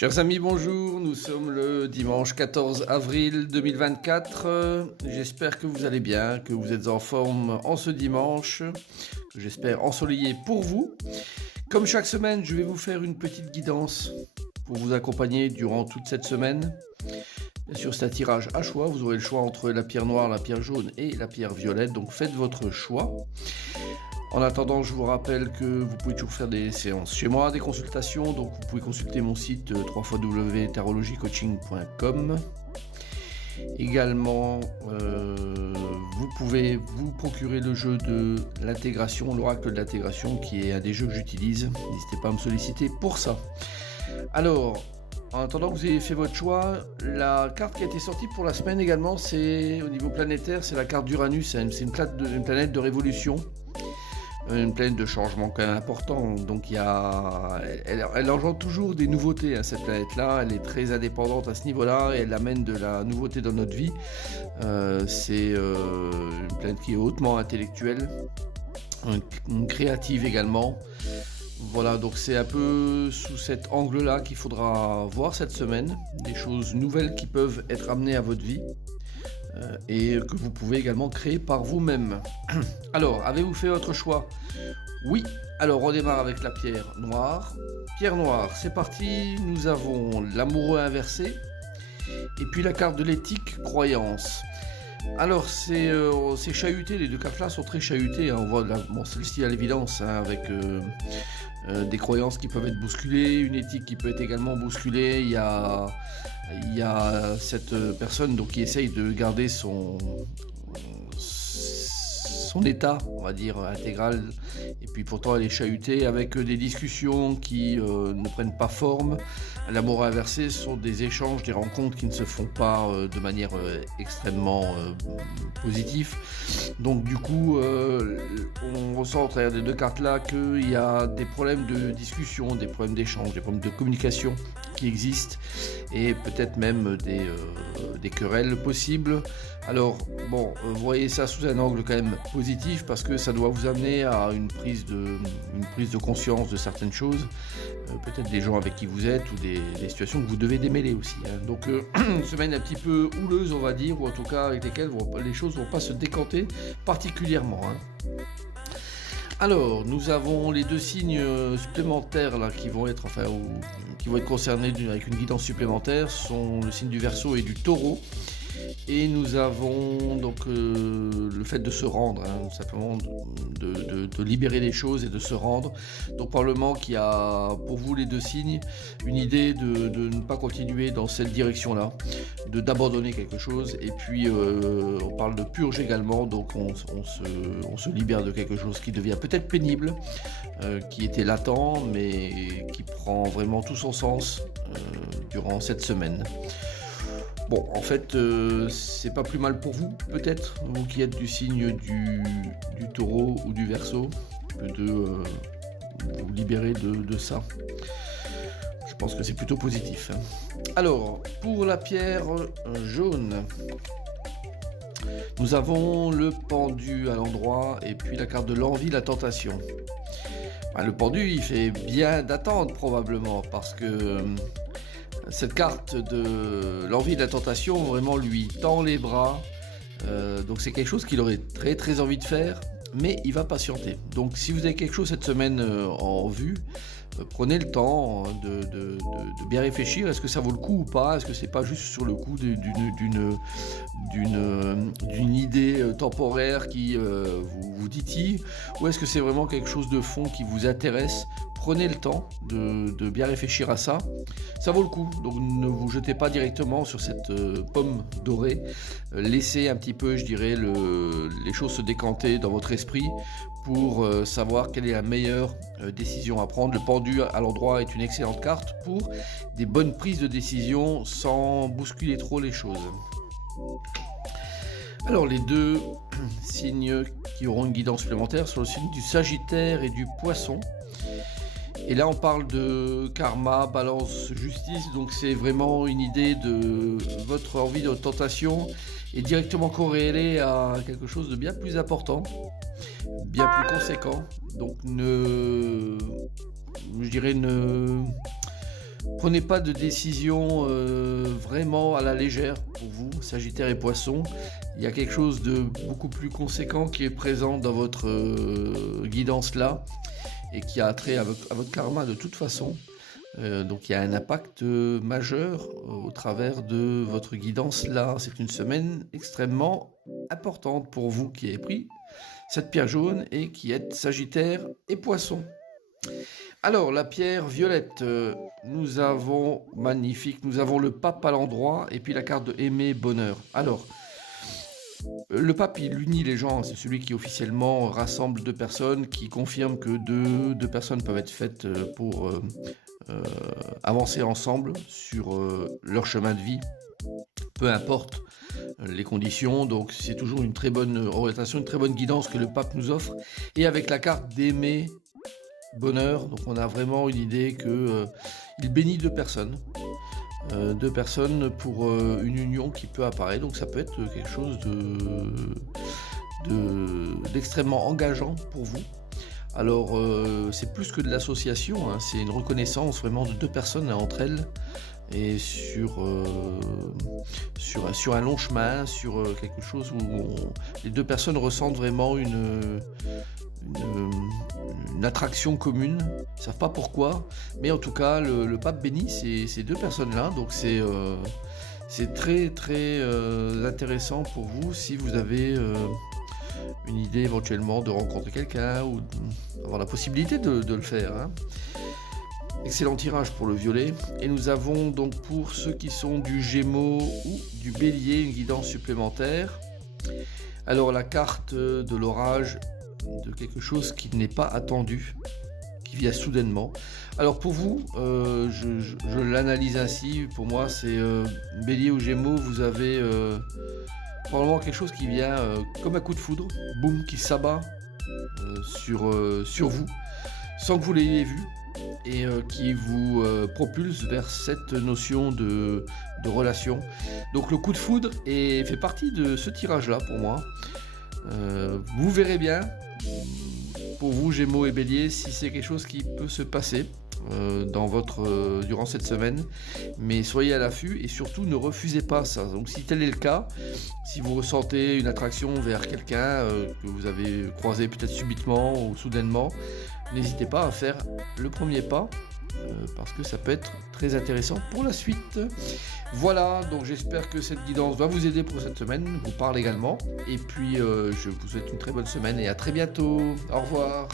Chers amis, bonjour, nous sommes le dimanche 14 avril 2024. J'espère que vous allez bien, que vous êtes en forme en ce dimanche, que j'espère ensoleillé pour vous. Comme chaque semaine, je vais vous faire une petite guidance pour vous accompagner durant toute cette semaine. Bien sûr, c'est un tirage à choix, vous aurez le choix entre la pierre noire, la pierre jaune et la pierre violette, donc faites votre choix. En attendant, je vous rappelle que vous pouvez toujours faire des séances chez moi, des consultations, donc vous pouvez consulter mon site www.tarologiecoaching.com. Également, vous pouvez vous procurer le jeu de l'intégration, l'oracle de l'intégration, qui est un des jeux que j'utilise. N'hésitez pas à me solliciter pour ça. Alors, en attendant que vous ayez fait votre choix, la carte qui a été sortie pour la semaine également, c'est au niveau planétaire, c'est la carte d'Uranus. C'est une planète de révolution. Une planète de changement quand même important, donc elle engendre toujours des nouveautés, hein, cette planète-là, elle est très indépendante à ce niveau-là, et elle amène de la nouveauté dans notre vie. C'est une planète qui est hautement intellectuelle, créative également. Voilà, donc c'est un peu sous cet angle-là qu'il faudra voir cette semaine, des choses nouvelles qui peuvent être amenées à votre vie. Et que vous pouvez également créer par vous-même. Alors, avez-vous fait votre choix? Oui. Alors, on démarre avec la pierre noire. Pierre noire, c'est parti. Nous avons l'amoureux inversé. Et puis la carte de l'éthique, croyance. Alors, c'est chahuté. Les deux cartes-là sont très chahutées. Hein. On voit celle-ci à l'évidence, hein, avec des croyances qui peuvent être bousculées, une éthique qui peut être également bousculée. Il y a cette personne donc, qui essaye de garder son état, on va dire, intégral, et puis pourtant elle est chahutée avec des discussions qui ne prennent pas forme. L'amour inversé sont des échanges, des rencontres qui ne se font pas de manière extrêmement positive. Donc du coup, on ressent au travers des deux cartes là qu'il y a des problèmes de discussion, des problèmes d'échange, des problèmes de communication qui existent, et peut-être même des querelles possibles. Alors bon, voyez ça sous un angle quand même positif, parce que ça doit vous amener à une prise de conscience de certaines choses, peut-être des gens avec qui vous êtes, ou des situations que vous devez démêler aussi, hein. Donc une semaine un petit peu houleuse, on va dire, ou en tout cas avec lesquelles les choses ne vont pas se décanter particulièrement, hein. Alors, nous avons les deux signes supplémentaires là, qui vont être concernés avec une guidance supplémentaire, sont le signe du Verseau et du Taureau. Et nous avons donc le fait de se rendre, hein, simplement de libérer les choses et de se rendre. Donc probablement qu'il y a pour vous les deux signes une idée de ne pas continuer dans cette direction-là, d'abandonner quelque chose. Et puis on parle de purge également, donc on se libère de quelque chose qui devient peut-être pénible, qui était latent, mais qui prend vraiment tout son sens durant cette semaine. Bon, en fait, c'est pas plus mal pour vous, peut-être, vous qui êtes du signe du Taureau ou du Verseau, que de vous libérer de ça. Je pense que c'est plutôt positif, hein. Alors, pour la pierre jaune, nous avons le pendu à l'endroit, et puis la carte de l'envie, la tentation. Le pendu, il fait bien d'attendre probablement, parce que cette carte de l'envie et de la tentation vraiment lui tend les bras, donc c'est quelque chose qu'il aurait très très envie de faire, mais il va patienter. Donc si vous avez quelque chose cette semaine en vue, prenez le temps de bien réfléchir. Est-ce que ça vaut le coup ou pas? Est-ce que c'est pas juste sur le coup d'une idée temporaire qui vous titille, ou est-ce que c'est vraiment quelque chose de fond qui vous intéresse? Prenez le temps de bien réfléchir à ça. Ça vaut le coup, donc ne vous jetez pas directement sur cette pomme dorée. Laissez un petit peu, je dirais, les choses se décanter dans votre esprit pour savoir quelle est la meilleure décision à prendre. Le pendu à l'endroit est une excellente carte pour des bonnes prises de décision sans bousculer trop les choses. Alors les deux signes qui auront une guidance supplémentaire sont le signe du Sagittaire et du Poisson. Et là on parle de karma, balance, justice, donc c'est vraiment une idée de votre envie de tentation est directement corrélée à quelque chose de bien plus important, bien plus conséquent. Donc Prenez pas de décision vraiment à la légère pour vous, Sagittaire et Poisson. Il y a quelque chose de beaucoup plus conséquent qui est présent dans votre guidance là et qui a trait à votre karma de toute façon. Donc il y a un impact majeur au travers de votre guidance là. C'est une semaine extrêmement importante pour vous qui avez pris cette pierre jaune et qui êtes Sagittaire et Poisson. Alors, la pierre violette, nous avons, magnifique, nous avons le pape à l'endroit et puis la carte de aimer, bonheur. Alors, le pape, il unit les gens, c'est celui qui officiellement rassemble deux personnes, qui confirme que deux personnes peuvent être faites pour avancer ensemble sur leur chemin de vie, peu importe les conditions. Donc c'est toujours une très bonne orientation, une très bonne guidance que le pape nous offre. Et avec la carte d'aimer, bonheur, donc on a vraiment une idée que il bénit deux personnes pour une union qui peut apparaître. Donc ça peut être quelque chose d'extrêmement engageant pour vous. Alors c'est plus que de l'association, hein, c'est une reconnaissance vraiment de deux personnes entre elles et sur un long chemin, sur quelque chose où les deux personnes ressentent vraiment une attraction commune. Ils ne savent pas pourquoi, mais en tout cas le pape bénit ces deux personnes-là, donc c'est très très intéressant pour vous si vous avez une idée éventuellement de rencontrer quelqu'un ou d'avoir la possibilité de le faire, hein. Excellent tirage pour le violet. Et nous avons donc pour ceux qui sont du Gémeaux ou du Bélier une guidance supplémentaire. Alors la carte de l'orage, de quelque chose qui n'est pas attendu, qui vient soudainement. Alors pour vous, je l'analyse ainsi. Pour moi, c'est Bélier ou Gémeaux, vous avez probablement quelque chose qui vient comme un coup de foudre, boum, qui s'abat sur vous, sans que vous l'ayez vu, et qui vous propulse vers cette notion de relation. Donc le coup de foudre fait partie de ce tirage-là pour moi. Vous verrez bien, pour vous Gémeaux et Bélier, si c'est quelque chose qui peut se passer durant cette semaine, mais soyez à l'affût et surtout ne refusez pas ça. Donc si tel est le cas, si vous ressentez une attraction vers quelqu'un que vous avez croisé peut-être subitement ou soudainement, n'hésitez pas à faire le premier pas parce que ça peut être très intéressant pour la suite. Voilà, donc j'espère que cette guidance va vous aider pour cette semaine, vous parle également, et puis je vous souhaite une très bonne semaine et à très bientôt. Au revoir.